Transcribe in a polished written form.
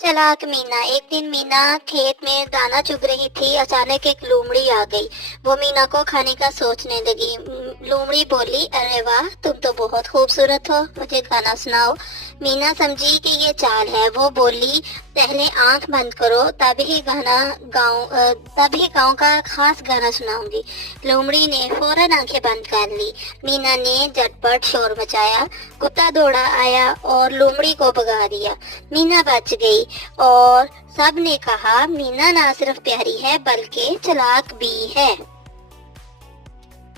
चालाक मीना। एक दिन मीना खेत में दाना चुग रही थी। अचानक एक लोमड़ी आ गई। वो मीना को खाने का सोचने लगी। लोमड़ी बोली, अरे वाह, तुम तो बहुत खूबसूरत हो, मुझे गाना सुनाओ। मीना समझी कि ये चाल है। वो बोली, पहले आंख बंद करो, तभी गाँव का खास गाना सुनाऊंगी। लोमड़ी ने फौरन आंखें बंद कर ली। मीना ने झटपट शोर मचाया। कुत्ता दौड़ा आया और लोमड़ी को भगा दिया। मीना बच गई और सब ने कहा, मीना ना सिर्फ प्यारी है बल्कि चालाक भी है।